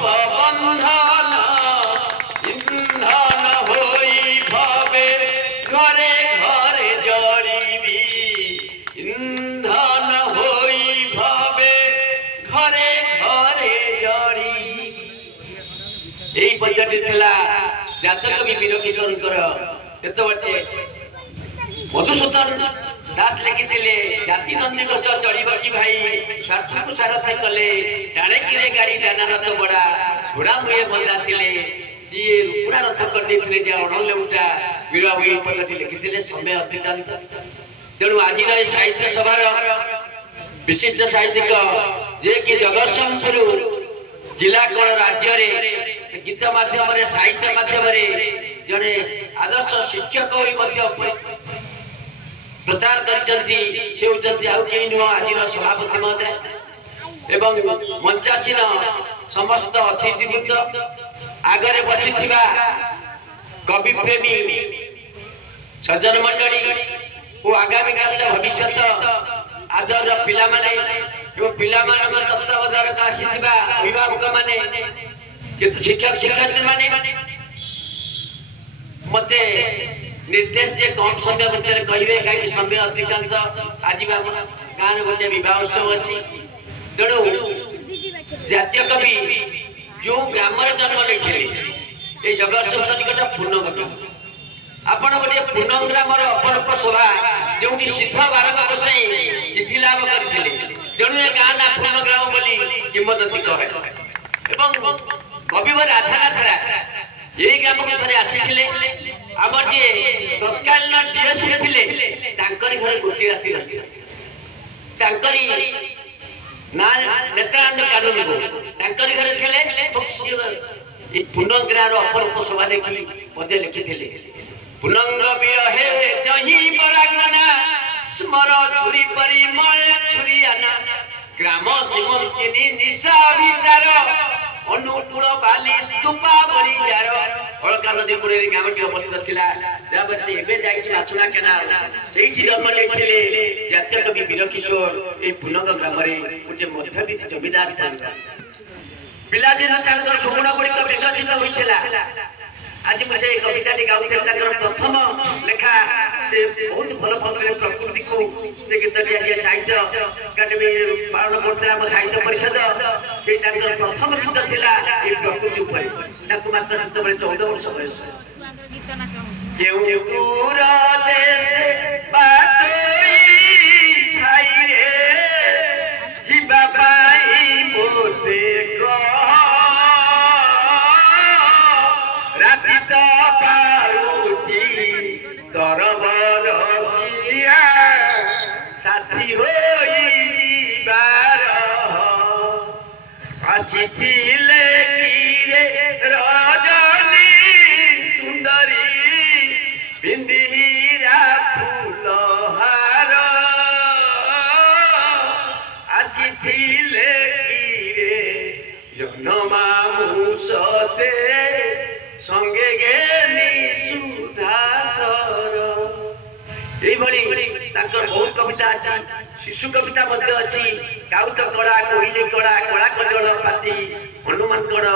भव बंधन इंधन होई भवे घरे घरे जड़ीबी इंधन होई भवे घरे घरे जड़ी यही पद्यटी थिला जातक भी वीरकिशोरकर केतबटे मधुसूदन दास लिखिले जाति नंदी गछ चढ़ी भाई स्वार्थ को सारथी कले टाणे किरे गाड़ी जाना रथ बड़ा घोड़ा मुहे बंधा थिले ये पूरा रथ कर देथिले जे अणलेउटा वीर हुई पद्धति लिखिले समय अधिकांश तेणु आज साहित्य सभार विशिष्ट साहित्यिक जे कि जगतसिंहपुर जिला कोण राज्य रे गीत माध्यम रे साहित्य माध्यम रे जने आदर्श शिक्षक होई प्रचार करचंती से होचंती आउ केही नुह आज सभापति महोदय एवं मंचासीन समस्त अतिथिवृंद आगरे बसिथिबा कवि प्रेमी सज्जन मंडली और आगामी काल भविष्यत आदर पिला माने एवं पिला माने तत्वावधान आसीथिबा अभिभावक माने शिक्षक शिक्षार्थी माने मते निर्देश जे कम समय भितर कहिबे कहीं समय अधिकांश आज गाँव गोटे विवाह उत्सव अच्छी तेणु जातीय कवि जो ग्राम जन्म लेखिले ये जगतसिंह निकट पूर्णगम आपण गोटे पूर्ण ग्राम अपरूप सभा जो सिद्ध बारक बसई सिद्धि लाभ करते तेणु ए गाँ ना पूर्ण ग्राम बोली किंवदंती कहे कविवर आधारा धारा यही ग्राम को थे आसी आमर जी तत्कालीन डीएसपी थिले तांकरी घरे गोटी राति रही ना नेत्रानंद कानूनी को तांकरी घरे थिले पूर्णग्राम अपरूप सभा देखी मध्य लिखिले पुनंग विरहे जही परागना स्मर छुरी परिमल छुरियाना ग्राम सीमंतिनी निशा विचार अनुकूल बाली स्तूपा बरिजार हड़का नदी कूड़े ग्रामटी अवस्थित थिला जाबते एबे जाइछि आछुना केनाल सेठी जन्म लेखिले जातीय कवि वीरकिशोर ए पुनंग ग्राम रे गोटे मध्यवित्त जमीदार पिला दिन तांकर सुगुण गुड़िक विकसित होइथिला आज मुझे कविता गाँव प्रथम लेखा से बहुत भल भाव प्रकृति को गीत दिया साहित्य एकाडेमी पालन कर साहित्य परिषद से प्रथम गीत थिला प्रकृति मात्र से 14 वर्ष बयस साथी आसीथिले रजनी सुंदरी बिंदीरा फूलहार आसीथिले जनमा मुसते संगे गेनी सुधासर बहुत कविता अच्छी शिशु कविता अच्छी गाउत कड़ा कोहिले कड़ा कड़ा कजल पाती हनुमान कड़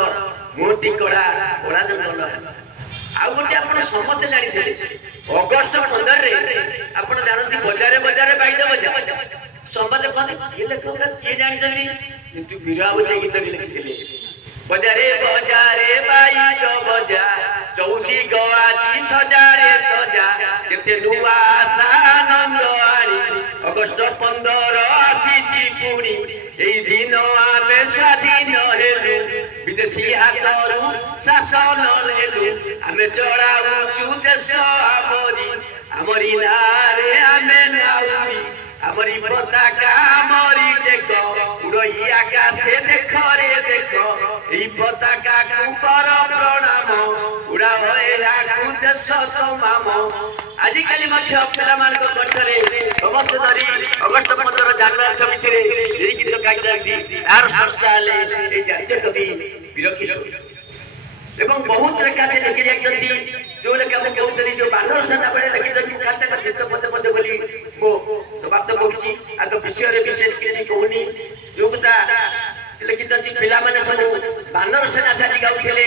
मोती कड़ा कड़ा जंगल आउ गोटे आप समस्त जानी अगस्ट 15 रे आप जानते बजारे बजारे बाइद बजा समस्त कहते लेखक किए जानी वीराबू से गीत लिखिले बजारे बजारे बाइद बजा चौथी गआजी सजारे सजा केते नुआ आनंद आनी अगस्ट 15 आसी पुणी एई दिन आमे स्वाधीन हेलु विदेशी हातरू शासन लेलु आमे चढ़ाऊ देश आमरी नारे आमे नाउरी आमरी पताका आमरी देख उड़ई आकाशे देख रे देख एई पताका को कर प्रणाम उड़ा भए देश तमाम आजिकल पिला कंठरे समस्त धरी अगस्ट 15 जनवरी 26 रे गीत गाई यार संस्था जातीय कवि वीरकिशोर एवं बहुत लेखा से लिखी जाती जो लेखा मैं कहूँ जो बानर सेना बेले लिखी खाते पदे पदे बोली मो समाप्त करुच्ची आग विषय विशेष किसी कहूनी जो लिखी पिला माने सब ବାନର ସେନା ସାଜି ଗାଉଥିଲେ